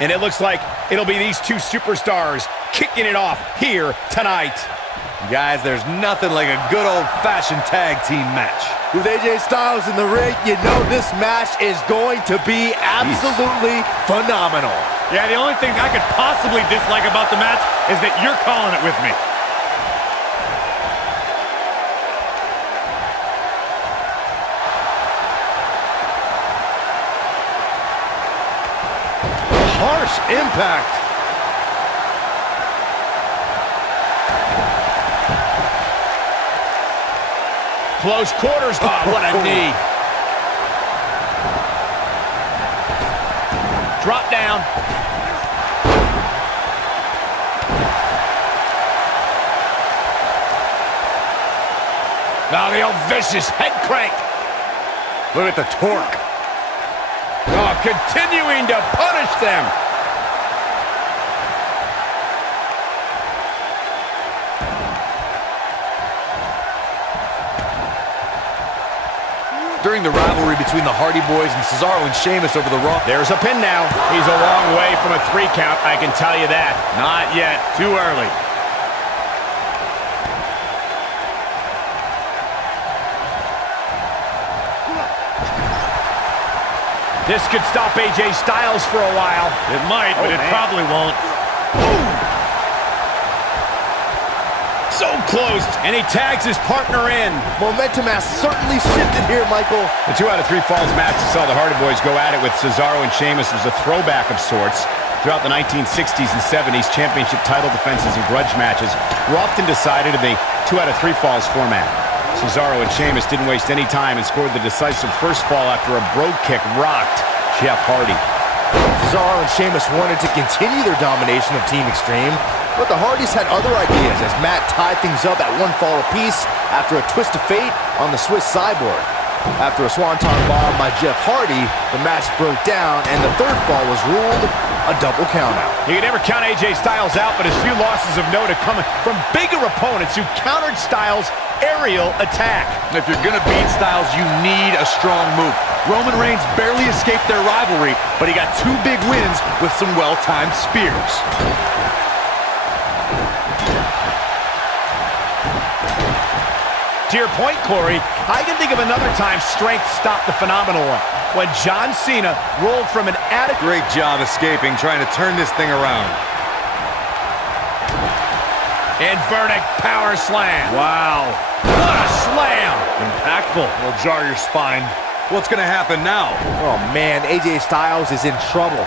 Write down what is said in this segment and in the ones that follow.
And it looks like it'll be these two superstars kicking it off here tonight. Guys, there's nothing like a good old-fashioned tag team match. With AJ Styles in the ring, you know this match is going to be absolutely phenomenal. Yeah, the only thing I could possibly dislike about the match is that you're calling it with me. Harsh impact. Close quarters. Oh, what a knee. Drop down. Now the old vicious head crank. Look at the torque. Oh, continuing to punish them. During the rivalry between the Hardy Boys and Cesaro and Sheamus over the Raw. There's a pin now. He's a long way from a 3 count, I can tell you that. Not yet. Too early. This could stop AJ Styles for a while. It might, but it probably won't. So close, and he tags his partner in. Momentum has certainly shifted here, Michael. The 2 out of 3 Falls match that saw the Hardy Boys go at it with Cesaro and Sheamus was a throwback of sorts. Throughout the 1960s and 70s, championship title defenses and grudge matches were often decided in the 2 out of 3 Falls format. Cesaro and Sheamus didn't waste any time and scored the decisive first fall after a brogue kick rocked Jeff Hardy. Cesaro and Sheamus wanted to continue their domination of Team Extreme, but the Hardys had other ideas as Matt tied things up at 1 fall apiece after a twist of fate on the Swiss Cyborg. After a swanton bomb by Jeff Hardy, the match broke down and the 3rd fall was ruled a double countout. You can never count AJ Styles out, but his few losses of note are coming from bigger opponents who countered Styles' aerial attack. If you're gonna beat Styles, you need a strong move. Roman Reigns barely escaped their rivalry, but he got 2 big wins with some well-timed spears. To your point, Corey, I can think of another time strength stopped the phenomenal one. When John Cena rolled from an attic. Great job escaping, trying to turn this thing around. Inverted power slam. Wow. What a slam. Impactful. Will jar your spine. What's gonna happen now? Oh man, AJ Styles is in trouble.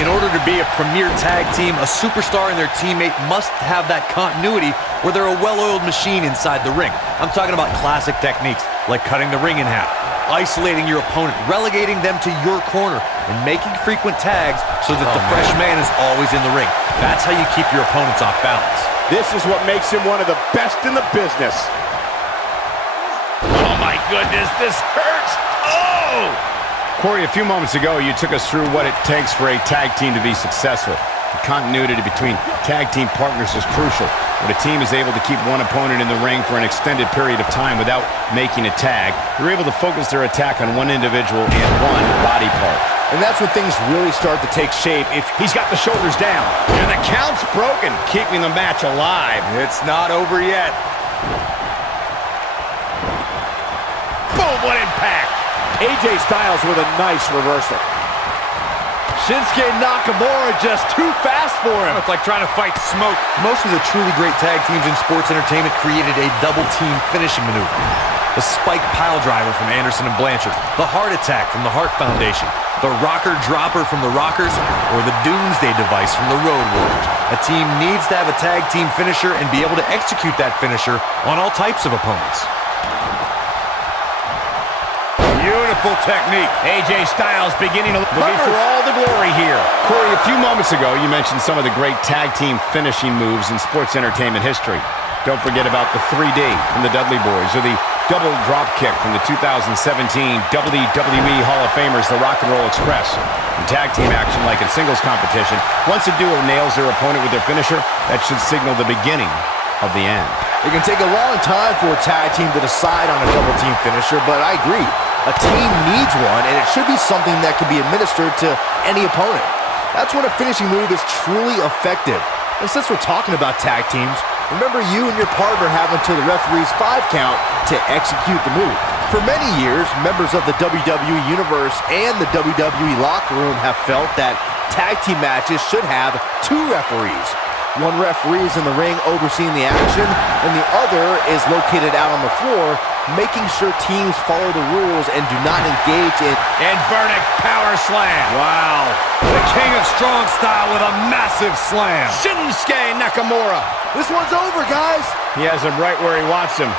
In order to be a premier tag team, a superstar and their teammate must have that continuity where they're a well-oiled machine inside the ring. I'm talking about classic techniques like cutting the ring in half, isolating your opponent, relegating them to your corner, and making frequent tags so that the fresh man is always in the ring. That's how you keep your opponents off balance. This is what makes him one of the best in the business. Oh my goodness, this hurts. Oh! Corey, a few moments ago, you took us through what it takes for a tag team to be successful. The continuity between tag team partners is crucial. When a team is able to keep one opponent in the ring for an extended period of time without making a tag, they're able to focus their attack on one individual and one body part. And that's when things really start to take shape. If he's got the shoulders down, and the count's broken, keeping the match alive. It's not over yet. Boom, what impact! AJ Styles with a nice reversal. Shinsuke Nakamura just too fast for him. It's like trying to fight smoke. Most of the truly great tag teams in sports entertainment created a double team finishing maneuver. The spike pile driver from Anderson and Blanchard, the heart attack from the Hart Foundation, the rocker dropper from the Rockers, or the Doomsday device from the Road Warriors. A team needs to have a tag team finisher and be able to execute that finisher on all types of opponents. Beautiful technique. AJ Styles beginning to looking for all the glory here. Corey, a few moments ago, you mentioned some of the great tag team finishing moves in sports entertainment history. Don't forget about the 3D from the Dudley Boys, or the double drop kick from the 2017 WWE Hall of Famers, the Rock and Roll Express. In tag team action, like in singles competition, once a duo nails their opponent with their finisher, that should signal the beginning of the end. It can take a long time for a tag team to decide on a double team finisher, but I agree. A team needs one, and it should be something that can be administered to any opponent. That's when a finishing move is truly effective. And since we're talking about tag teams, remember you and your partner have until the referee's 5 count to execute the move. For many years, members of the WWE Universe and the WWE locker room have felt that tag team matches should have 2 referees. One referee is in the ring overseeing the action, and the other is located out on the floor, making sure teams follow the rules and do not engage in Inverted power slam. Wow. The king of strong style with a massive slam. Shinsuke Nakamura. This one's over, guys. He has him right where he wants him.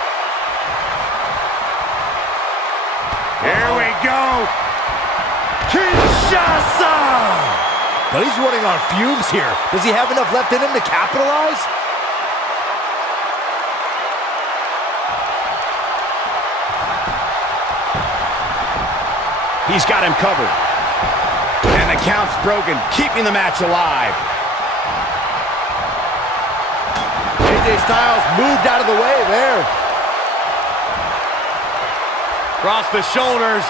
Here we go. Kinshasa! But he's running on fumes here. Does he have enough left in him to capitalize? He's got him covered. And the count's broken, keeping the match alive. AJ Styles moved out of the way there. Across the shoulders.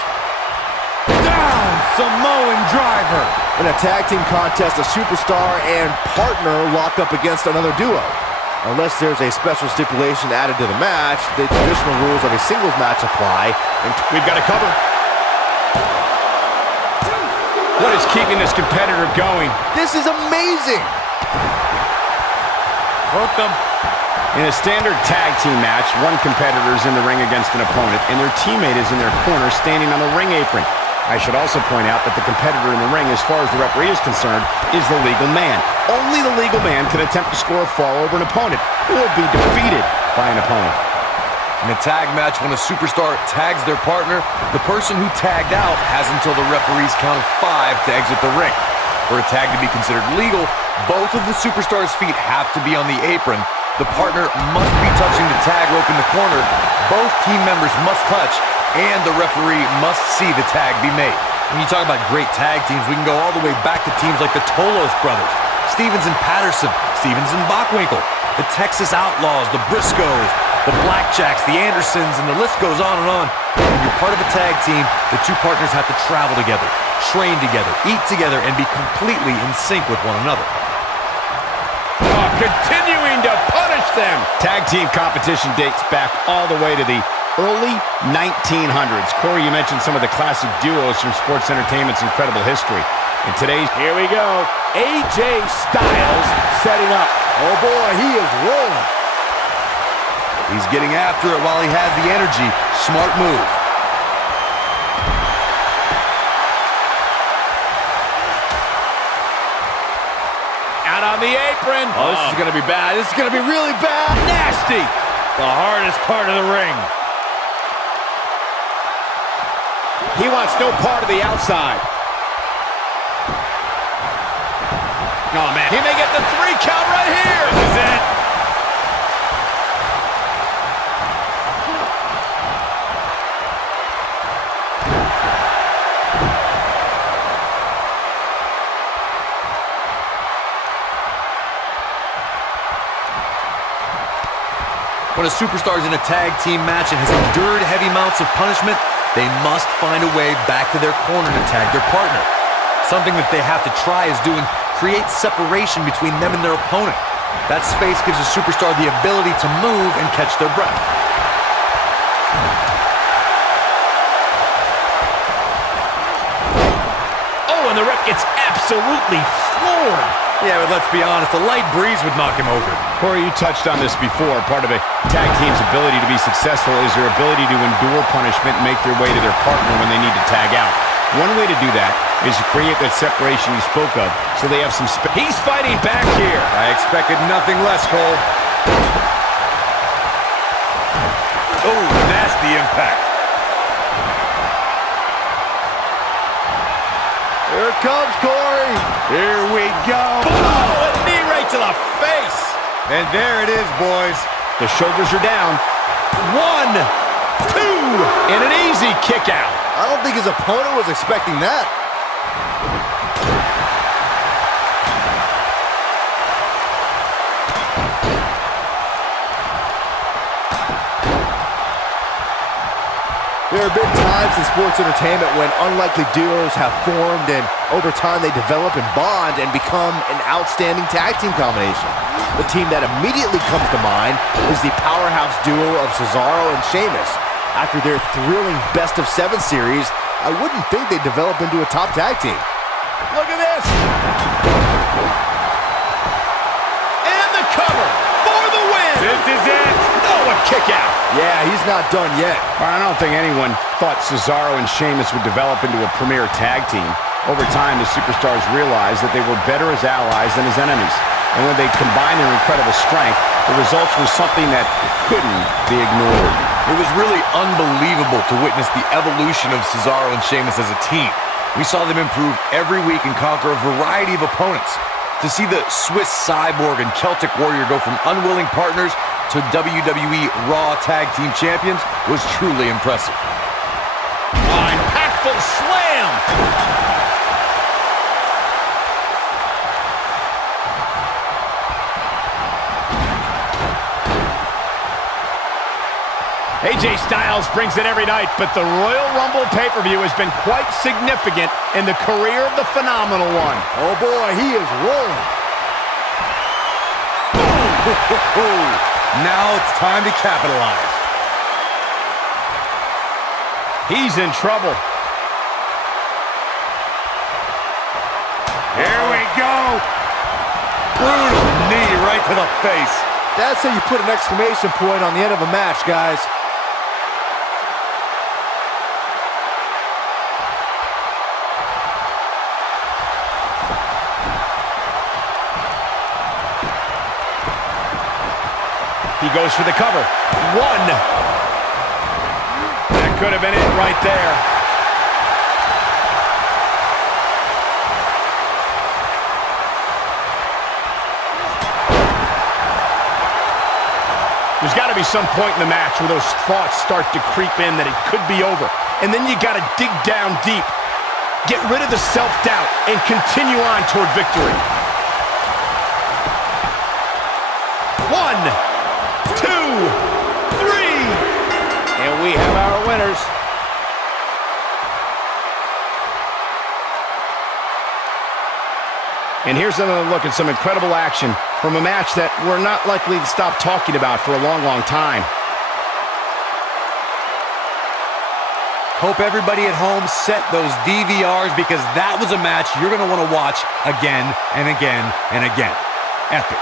Down, Samoan driver. In a tag team contest, a superstar and partner lock up against another duo. Unless there's a special stipulation added to the match, the traditional rules of a singles match apply. And We've got a cover. What is keeping this competitor going? this is amazing. Hooked him. In a standard tag team match, one competitor is in the ring against an opponent, and their teammate is in their corner standing on the ring apron. I should also point out that the competitor in the ring, as far as the referee is concerned, is the legal man. Only the legal man can attempt to score a fall over an opponent or be defeated by an opponent. In a tag match, when a superstar tags their partner, the person who tagged out has until the referee's count of 5 to exit the ring. For a tag to be considered legal, both of the superstar's feet have to be on the apron. The partner must be touching the tag rope in the corner. Both team members must touch, and the referee must see the tag be made. When you talk about great tag teams, we can go all the way back to teams like the Tolos brothers, Stevens and Patterson, Stevens and Bockwinkel, the Texas Outlaws, the Briscoes, the Blackjacks, the Andersons, and the list goes on and on. When you're part of a tag team, the two partners have to travel together, train together, eat together, and be completely in sync with one another. Oh, continuing to punish them. Tag team competition dates back all the way to the early 1900s. Corey, you mentioned some of the classic duos from sports entertainment's incredible history. In today's... Here we go. AJ Styles setting up. Oh boy, he is rolling. He's getting after it while he has the energy. Smart move. Out on the apron. Oh, this is going to be bad. This is going to be really bad. Nasty. The hardest part of the ring. He wants no part of the outside. Oh, man. He may get the 3 count right here. This is it. When a superstar is in a tag team match and has endured heavy amounts of punishment, they must find a way back to their corner to tag their partner. Something that they have to try is doing create separation between them and their opponent. That space gives a superstar the ability to move and catch their breath. Oh, and the ref gets absolutely floored. Yeah, but let's be honest, a light breeze would knock him over. Corey, you touched on this before. Part of a tag team's ability to be successful is their ability to endure punishment and make their way to their partner when they need to tag out. One way to do that is to create that separation you spoke of, so they have some space. He's fighting back here. I expected nothing less, Cole. Oh, nasty impact. Here it comes, Corey. Here we go. Oh, a knee right to the face. And there it is, boys. The shoulders are down. 1, 2, and an easy kick out. I don't think his opponent was expecting that. There have been times in sports entertainment when unlikely duos have formed and over time they develop and bond and become an outstanding tag team combination. The team that immediately comes to mind is the powerhouse duo of Cesaro and Sheamus. After their thrilling best-of-7 series, I wouldn't think they'd develop into a top tag team. Look at this! And the cover for the win! This is it! Oh, a kick out! Yeah, he's not done yet. I don't think anyone thought Cesaro and Sheamus would develop into a premier tag team. Over time, the superstars realized that they were better as allies than as enemies. And when they combined their incredible strength, the results were something that couldn't be ignored. It was really unbelievable to witness the evolution of Cesaro and Sheamus as a team. We saw them improve every week and conquer a variety of opponents. To see the Swiss Cyborg and Celtic Warrior go from unwilling partners to WWE Raw Tag Team Champions was truly impressive. Impactful slam! AJ Styles brings it every night, but the Royal Rumble pay-per-view has been quite significant in the career of the Phenomenal One. Oh boy, he is rolling. Now it's time to capitalize. He's in trouble. Here we go! Brutal knee right to the face. That's how you put an exclamation point on the end of a match, guys. He goes for the cover. One. That could have been it right there. There's got to be some point in the match where those thoughts start to creep in that it could be over. And then you got to dig down deep. Get rid of the self-doubt and continue on toward victory. 1, 2, 3. And we have our winners. And here's another look at some incredible action from a match that we're not likely to stop talking about for a long, long time. Hope everybody at home set those DVRs because that was a match you're going to want to watch again and again and again. Epic.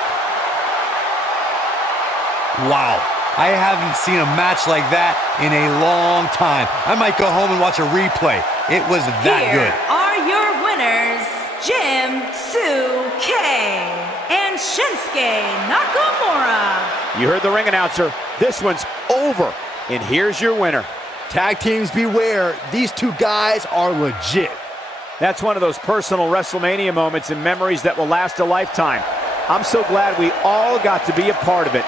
Wow. I haven't seen a match like that in a long time. I might go home and watch a replay. It was that good. Here are your winners, Chinsuke and Shinsuke Nakamura. You heard the ring announcer. This one's over. And here's your winner. Tag teams beware. These two guys are legit. That's one of those personal WrestleMania moments and memories that will last a lifetime. I'm so glad we all got to be a part of it.